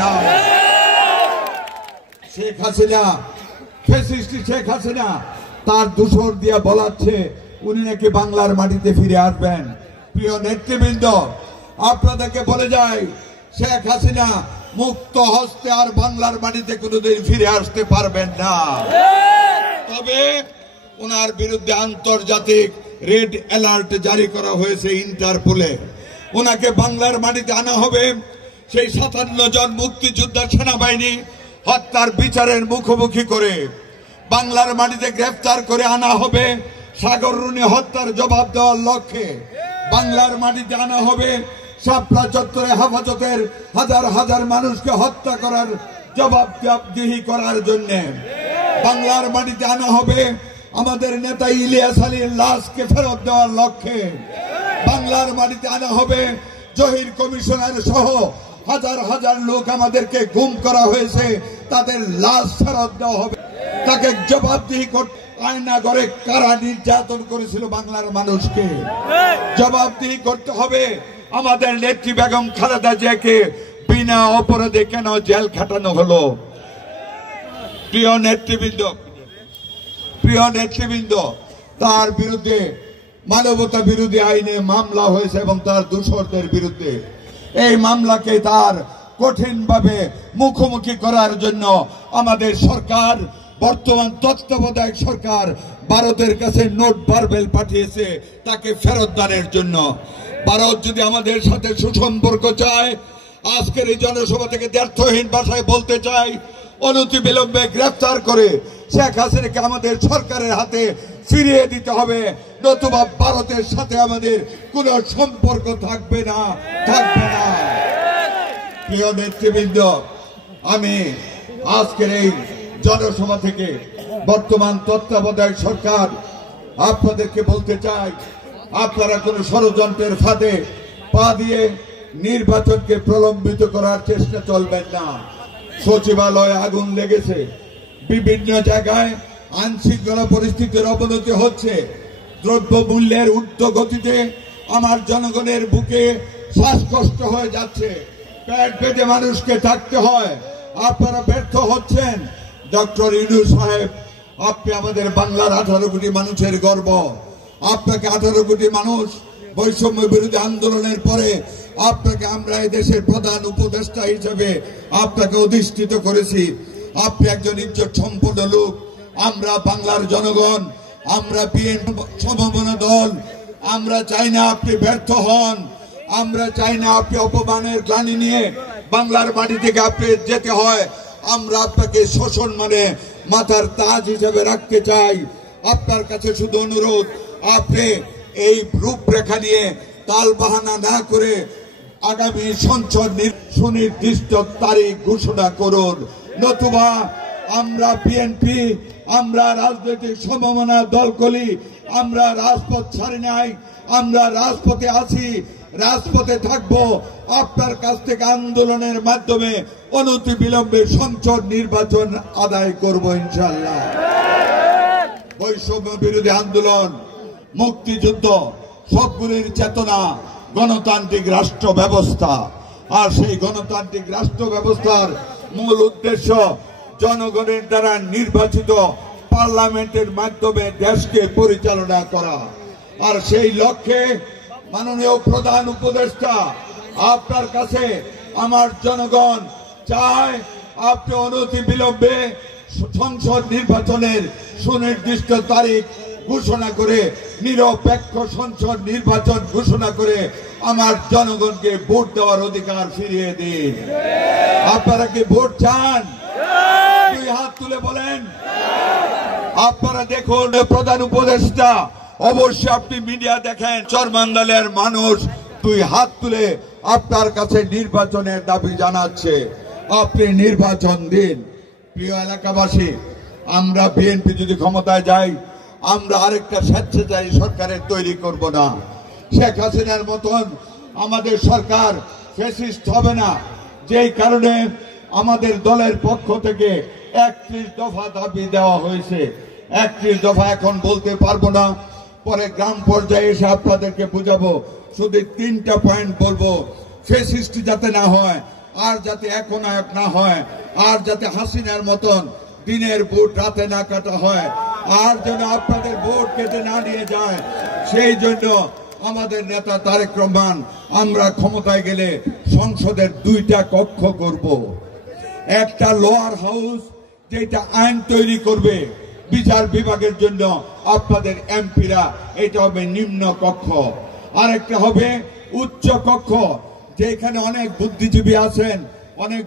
না। শেখ হাসিনা, ফ্যাসিস্ট শেখ হাসিনা তার দূষর দিয়ে বলাচ্ছে উনি নাকি বাংলার মাটিতে ফিরে আসবেন। প্রিয় নেতৃবৃন্দ, আপনাদেরকে বলে যাই, শেখ হাসিনা মুক্ত হস্তে আর বাংলার মাটিতে কোনোদিন ফিরে আসতে পারবেন না। তবে ওনার বিরুদ্ধে আন্তর্জাতিক রেড অ্যালার্ট জারি করা হয়েছে ইন্টারপোলে। ওনাকে বাংলার মাটিতে আনা হবে। সেই 57 জন মুক্তিযোদ্ধা সেনাবাহিনী হত্যার বিচারের মুখোমুখি করে বাংলার মাটিতে গ্রেফতার করে আনা হবে। সাগররুনি হত্যার জবাব দেওয়ার লক্ষ্যে বাংলার মাটিতে আনা হবে। শাপলা চত্বরে হেফাজতের হাজার হাজার মানুষকে হত্যা করার জবাবদিহি করার জন্য বাংলার মাটিতে আনা হবে। আমাদের নেতা ইলিয়াস আলীর লাশকে ফেরত দেওয়ার লক্ষ্যে বাংলার মাটিতে আনা হবে। জহির কমিশনার সহ হাজার হাজার লোক আমাদেরকে গুম করা হয়েছে, তাদের লাশ ফেরত দেওয়া হবে। তাকে জবাবদিহি করতে আয়না ঘরে কারা নির্যাতন করেছিল বাংলার মানুষকে জবাবদিহি করতে হবে। আমাদের নেত্রী বেগম খালেদা জিয়াকে বিনা অপরাধে কেন জেল খাটানো হলো? প্রিয় নেতৃবৃন্দ, তার বিরুদ্ধে মানবতা বিরোধী আইনে মামলা হয়েছে এবং তার দূষরদের বিরুদ্ধে এই মামলাকে তার কঠিনভাবে মুখোমুখি করার জন্য আমাদের সরকার, বর্তমান তত্ত্বাবধায়ক সরকার ভারতের কাছে নোট বারবেল পাঠিয়েছে তাকে ফেরত দানের জন্য। ভারত যদি আমাদের সাথে সুসম্পর্ক চায়, আজকের এই জনসভা থেকে দ্ব্যর্থহীন ভাষায় বলতে চাই, অনতিবিলম্বে গ্রেফতার করে শেখ হাসিনাকে আমাদের সরকারের হাতে ফিরিয়ে দিতে হবে, নতুবা ভারতের সাথে আমাদের কোন সম্পর্ক থাকবে না। প্রিয় নেতৃবৃন্দ, আমি আজকের এই জনসভা থেকে বর্তমান তত্ত্বাবধায়ক সরকার আপনাদেরকে বলতে চাই, আপনারা কোন ষড়যন্ত্রের ফাঁদে পা দিয়ে নির্বাচনকে প্রলম্বিত করার চেষ্টা চলবেন না। সচিবালয়ে আগুন লেগেছে, বিভিন্ন জায়গায় আইনশৃঙ্খলা পরিস্থিতির অবনতি হচ্ছে, দ্রব্যমূল্যের ঊর্ধ্বগতিতে আমার জনগণের বুকে শ্বাসকষ্ট হয়ে যাচ্ছে, পেট পেটে মানুষকে থাকতে হয়। আপনারা ব্যর্থ হচ্ছেন। ডক্টর ইউনূস সাহেব, আপনি আমাদের বাংলার 18 কোটি মানুষের গর্ব। আপনাকে 18 কোটি মানুষ বৈষম্য বিরোধী আন্দোলনের পরে আপনাকে আমরা এই দেশের প্রধান উপদেষ্টা হিসেবে আপনাকে অধিষ্ঠিত করেছি। আপনি একজন ইজ্জত সম্পন্ন লোক। আমরা বাংলার জনগণ, আমরা বিএনপি সমমনা দল, আমরা চাই না আপনি ব্যর্থ হন। আমরা চাই না আপনি অপমানের গ্লানি নিয়ে বাংলার মাটি থেকে আপনি যেতে হয়। আমরা আপনাকে শোষণ মানে মাথার তাজ হিসেবে রাখতে চাই। আপনার কাছে শুধু অনুরোধ, আপনি এই রূপরেখা নিয়ে তাল বাহানা না করে আগামী সংসদ সুনির্দিষ্ট তারিখ ঘোষণা করুন, নতুবা আমরা বিএনপি, আমরা রাজনৈতিক সমমনা দলগুলি আমরা রাজপথ ছাড়ি নাই, আমরা রাজপথে আছি, রাজপথে থাকবো। আপনার কাছ থেকে আন্দোলনের মাধ্যমে অনতিবিলম্বে সংসদ নির্বাচন আদায় করব ইনশাআল্লাহ। বৈষম্য বিরোধী আন্দোলন, মুক্তিযুদ্ধ সবগুলির চেতনা গণতান্ত্রিক রাষ্ট্র ব্যবস্থা। আর সেই গণতান্ত্রিক রাষ্ট্র ব্যবস্থার মূল উদ্দেশ্য জনগণের দ্বারা নির্বাচিত পার্লামেন্টের মাধ্যমে দেশকে পরিচালনা করা। আর সেই লক্ষ্যে মাননীয় প্রধান উপদেষ্টা, আপনার কাছে আমার জনগণ চায় আপনি অনতিবিলম্বে সংসদ নির্বাচনের সুনির্দিষ্ট তারিখ ঘোষণা করে, নিরপেক্ষ সংসদ নির্বাচন ঘোষণা করে আমার জনগণকে ভোট দেওয়ার অধিকার ফিরিয়ে দিন। আপনারা কি ভোট চান? দুই হাত তুলে বলেন। আপনারা দেখুন, প্রধান উপদেষ্টা, অবশ্যই আপনি মিডিয়া দেখেন, চরমান্দালের মানুষ দুই হাত তুলে আপনার কাছে নির্বাচনের দাবি জানাচ্ছে। আপনি নির্বাচন দিন। প্রিয় এলাকাবাসী, আমরা বিএনপি যদি ক্ষমতায় যাই, আমরা আরেকটা স্বেচ্ছাচারী সরকারের তৈরি করব না। শেখ হাসিনার মতন আমাদের সরকার ফ্যাসিস্ট হবে না। যেই কারণে আমাদের দলের পক্ষ থেকে 31 দফা দাবি দেওয়া হয়েছে। 31 দফা এখন বলতে পারবো না, পরে গ্রাম পর্যায়ে এসে আপনাদেরকে বুঝাবো। শুধু 3টা পয়েন্ট বলবো। ফ্যাসিস্ট যাতে না হয়, আর যাতে একনায়ক না হয়, আর যাতে হাসিনার মতন দিনের ভোট রাতে না কাটা হয়, আর যেন আপনাদের ভোট কেটে না নিয়ে যায়। সেই জন্য আমাদের নেতা তারেক রহমান, আমরা ক্ষমতায় গেলে সংসদের 2টা কক্ষ করব। একটা লোয়ার হাউস যেটা আইন তৈরি করবে বিচার বিভাগের জন্য আপনাদের এমপিরা, এটা হবে নিম্ন কক্ষ। আরেকটা হবে উচ্চ কক্ষ, যেখানে অনেক বুদ্ধিজীবী আছেন, অনেক